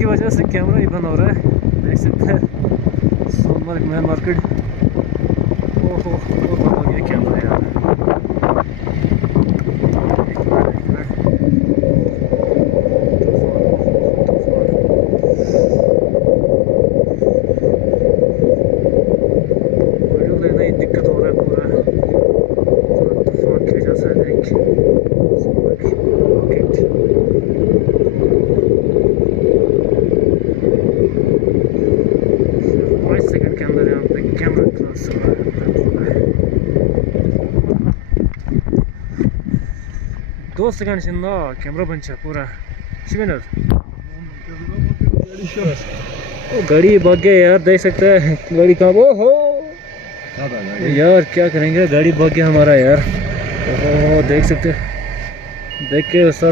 की वजह से कैमरा ही बंद हो रहा है। देख सकते हैं सोनमर्ग में मार्केट। ओहो बंद हो गया कैमरा यार। वीडियो लेना ही दिक्कत हो रहा है पूरा। तूफान के जैसा है देख। सेकंड के अंदर यहाँ पे कैमरा क्लास हो रहा है। 2 सेकंड चिंदा कैमरा बंद पूरा शिविनर। ओ गाड़ी भाग गया यार, देख सकते हैं गाड़ी कहाँ। ओहो यार क्या करेंगे, गाड़ी भाग गया हमारा यार। ओहो देख सकते हैं, देख के सर